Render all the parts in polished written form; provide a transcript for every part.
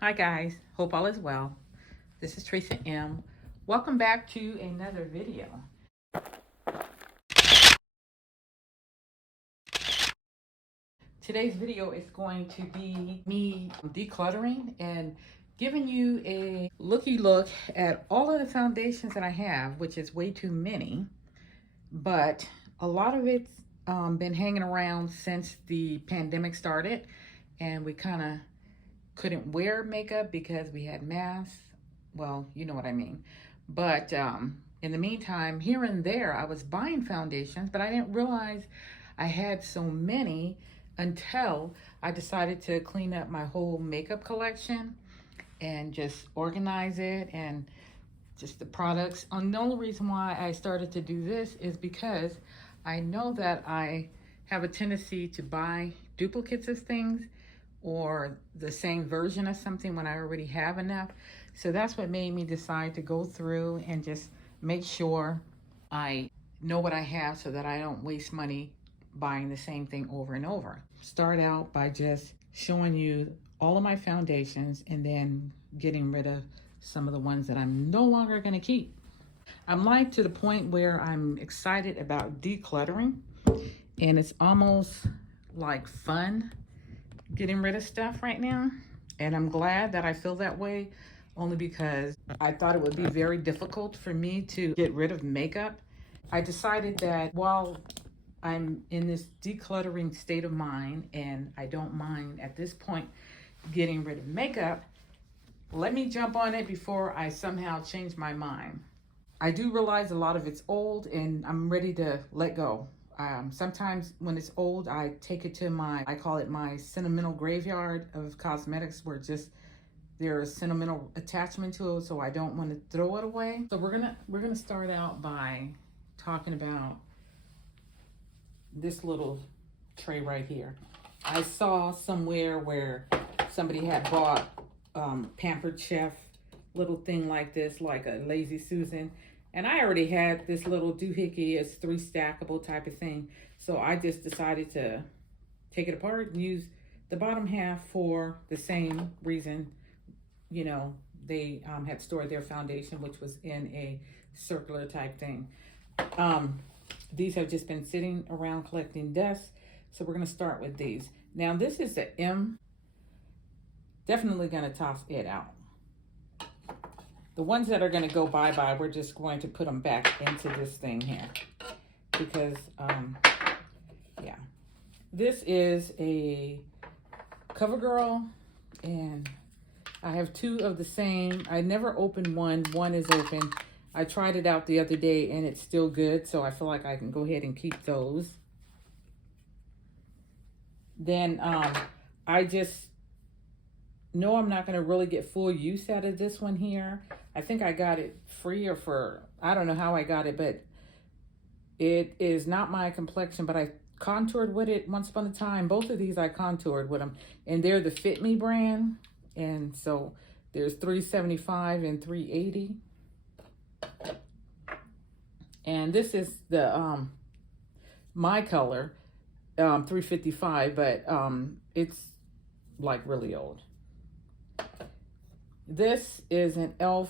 Hi guys, hope all is well. This is Theresa M. Welcome back to another video. Today's video is going to be me decluttering and giving you a looky look at all of the foundations that I have, which is way too many, but a lot of it's been hanging around since the pandemic started, and we kind of couldn't wear makeup because we had masks. Well, you know what I mean. But in the meantime, here and there, I was buying foundations, but I didn't realize I had so many until I decided to clean up my whole makeup collection and just organize it and just the products. And the only reason why I started to do this is because I know that I have a tendency to buy duplicates of things or the same version of something when I already have enough. So that's what made me decide to go through and just make sure I know what I have so that I don't waste money buying the same thing over and over. Start out by just showing you all of my foundations and then getting rid of some of the ones that I'm no longer going to keep. I'm like to the point where I'm excited about decluttering, and it's almost like fun getting rid of stuff right now. And I'm glad that I feel that way, only because I thought it would be very difficult for me to get rid of makeup. I decided that while I'm in this decluttering state of mind and I don't mind at this point getting rid of makeup, let me jump on it before I somehow change my mind. I do realize a lot of it's old and I'm ready to let go. Sometimes when it's old, I take it to I call it my sentimental graveyard of cosmetics, where just there's sentimental attachment to it, so I don't want to throw it away. So we're gonna start out by talking about this little tray right here. I saw somewhere where somebody had bought Pampered Chef little thing like this, like a Lazy Susan. And I already had this little doohickey, it's 3 stackable type of thing. So I just decided to take it apart and use the bottom half for the same reason. You know, they had stored their foundation, which was in a circular type thing. These have just been sitting around collecting dust. So we're gonna start with these. Now this is the M. Definitely gonna toss it out. The ones that are going to go bye-bye, we're just going to put them back into this thing here. Because, yeah. This is a Covergirl, and I have 2 of the same. I never opened one. One is open. I tried it out the other day, and it's still good, so I feel like I can go ahead and keep those. Then I just know I'm not going to really get full use out of this one here. I think I got it free or for, I don't know how I got it, but it is not my complexion, but I contoured with it once upon a time. Both of these I contoured with them, and they're the Fit Me brand. And so there's $3.75 and $3.80. And this is the, my color, $3.55, but it's like really old. This is an e.l.f.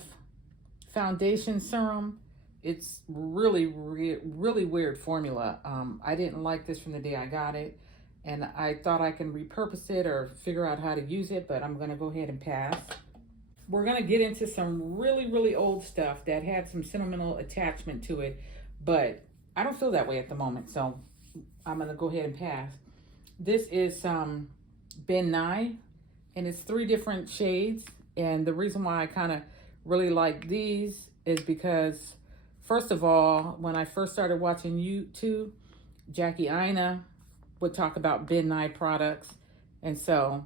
Foundation Serum. It's really weird formula. I didn't like this from the day I got it, and I thought I can repurpose it or figure out how to use it, but I'm gonna go ahead and pass. We're gonna get into some really old stuff that had some sentimental attachment to it, but I don't feel that way at the moment, so I'm gonna go ahead and pass. This is Ben Nye, and it's 3 different shades. And the reason why I kind of really like these is because, first of all, when I first started watching YouTube, Jackie Ina would talk about Ben Nye products. And so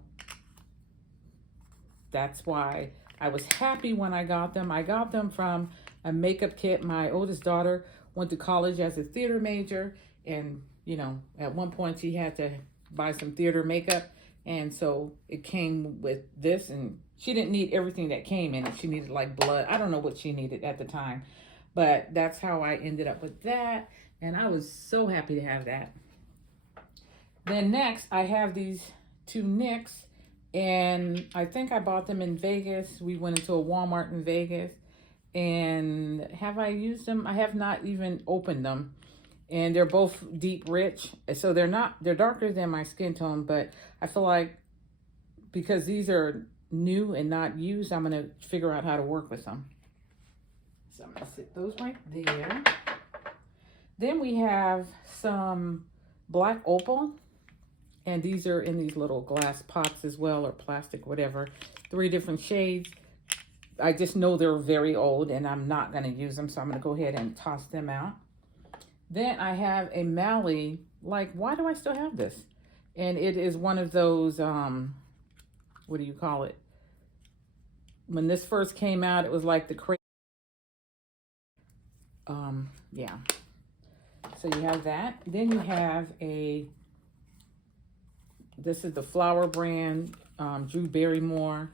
that's why I was happy when I got them. I got them from a makeup kit. My oldest daughter went to college as a theater major. And, you know, at one point she had to buy some theater makeup. And so it came with this, and she didn't need everything that came in it. She needed like blood. I don't know what she needed at the time, but that's how I ended up with that. And I was so happy to have that. Then next, I have these 2 NYX, And I think I bought them in Vegas. We went into a Walmart in Vegas. And have I used them? I have not even opened them. And they're both deep rich. So they're darker than my skin tone, but I feel like because these are new and not used, I'm going to figure out how to work with them. So I'm going to sit those right there. Then we have some black opal. And these are in these little glass pots as well, or plastic, whatever. 3 different shades. I just know they're very old and I'm not going to use them. So I'm going to go ahead and toss them out. Then I have a Mally. Like, why do I still have this? And it is one of those, what do you call it? When this first came out, it was like the crazy. Yeah. So you have that. Then you have this is the Flower brand, Drew Barrymore.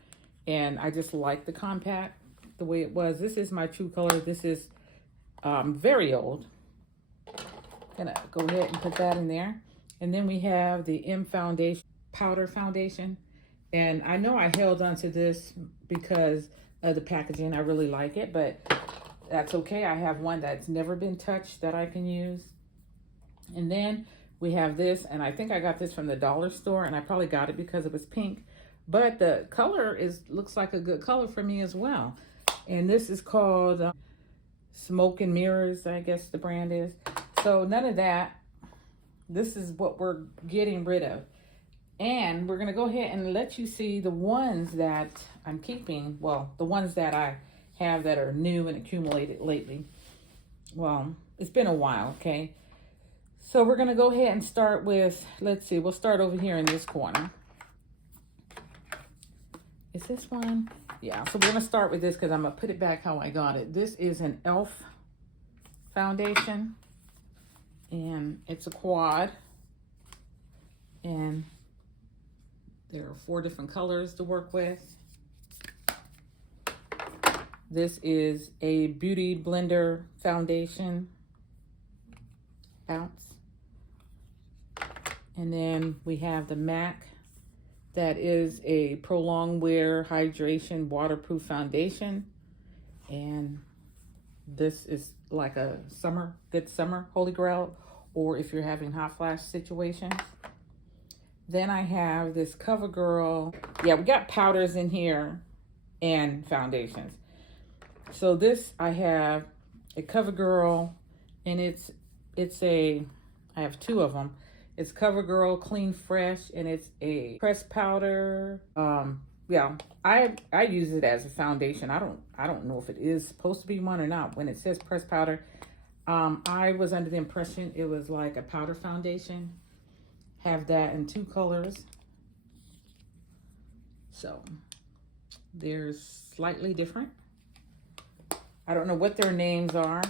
And I just like the compact, the way it was. This is my true color. This is very old. Gonna go ahead and put that in there. And then we have the M Foundation Powder Foundation. And I know I held onto this because of the packaging. I really like it, but that's okay. I have one that's never been touched that I can use. And then we have this, and I think I got this from the dollar store, and I probably got it because it was pink. But the color looks like a good color for me as well. And this is called Smoke and Mirrors, I guess the brand is. So none of that. This is what we're getting rid of. And we're going to go ahead and let you see the ones that I'm keeping. Well, the ones that I have that are new and accumulated lately. Well, it's been a while, okay? So we're going to go ahead and start with, let's see, we'll start over here in this corner. Is this one? Yeah, so we're going to start with this because I'm going to put it back how I got it. This is an e.l.f. foundation. And it's a quad. And there are 4 different colors to work with. This is a Beauty Blender foundation. Ounce. And then we have the MAC. That is a prolonged wear hydration waterproof foundation. And this is like a good summer holy grail, or if you're having hot flash situations. Then I have this Covergirl. Yeah, we got powders in here and foundations. So this, I have a Covergirl, and I have 2 of them. It's Covergirl Clean Fresh, and it's a pressed powder. Yeah, I use it as a foundation. I don't know if it is supposed to be one or not. When it says pressed powder, I was under the impression it was like a powder foundation. Have that in 2 colors. So they're slightly different. I don't know what their names are.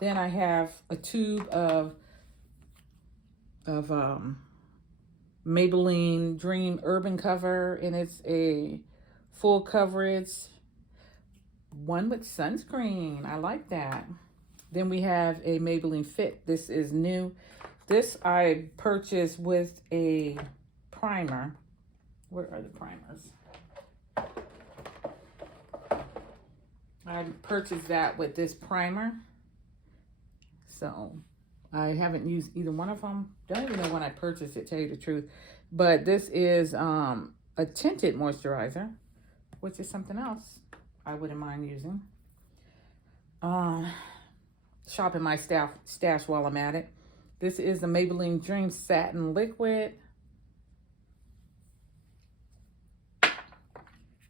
Then I have a tube of Maybelline Dream Urban Cover, and it's a full coverage one with sunscreen. I like that. Then we have a Maybelline Fit. This is new. This I purchased with a primer. Where are the primers? I purchased that with this primer. So I haven't used either one of them. Don't even know when I purchased it, tell you the truth. But this is a tinted moisturizer, which is something else I wouldn't mind using. Shopping my stash while I'm at it. This is the Maybelline Dream Satin Liquid.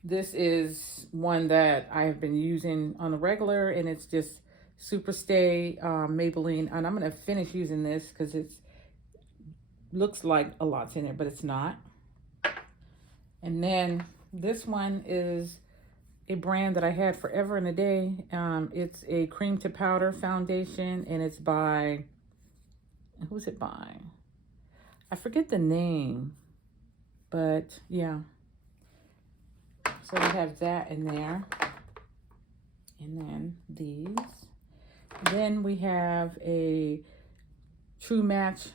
This is one that I have been using on the regular, and it's just Super Stay Maybelline. And I'm going to finish using this because it looks like a lot's in it, but it's not. And then this one is a brand that I had forever and a day. It's a cream to powder foundation, and it's by, who's it by? I forget the name, but yeah. So we have that in there. And then these. Then we have a True Match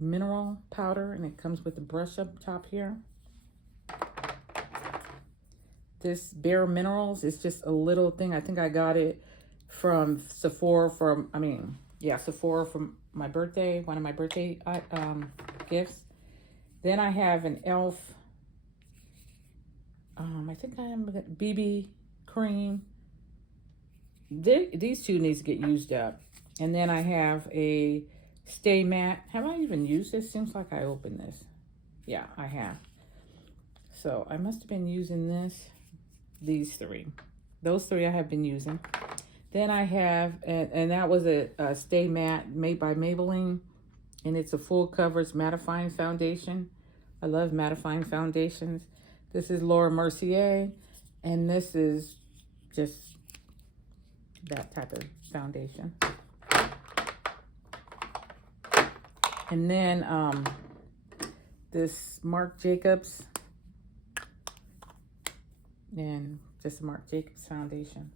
mineral powder, and it comes with a brush up top here. This Bare Minerals is just a little thing. I think I got it from Sephora Sephora from my birthday, one of my birthday gifts. Then I have an e.l.f. I think I am BB cream. These two needs to get used up. And then I have a Stay Matte. Have I even used this? Seems like I opened this. Yeah, I have. So I must have been using these three. Those three I have been using. Then I have, and that was a Stay Matte made by Maybelline. And it's a full coverage mattifying foundation. I love mattifying foundations. This is Laura Mercier. And this is just that type of foundation. And then this Marc Jacobs. And just Marc Jacobs foundation.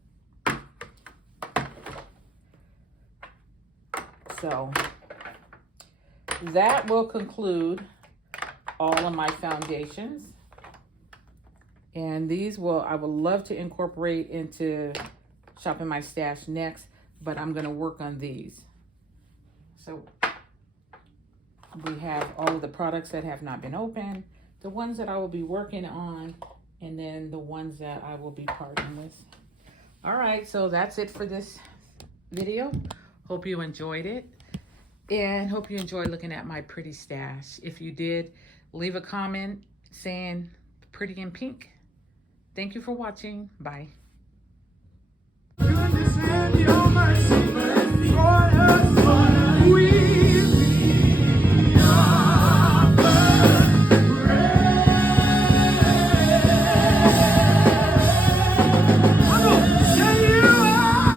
So that will conclude all of my foundations. And these I would love to incorporate into Shopping My Stash next, but I'm going to work on these. So we have all of the products that have not been opened, the ones that I will be working on, and then the ones that I will be partnering with. All right, so that's it for this video. Hope you enjoyed it, and hope you enjoyed looking at my pretty stash. If you did, leave a comment saying pretty in pink. Thank you for watching. Bye. Goodness and your mercy,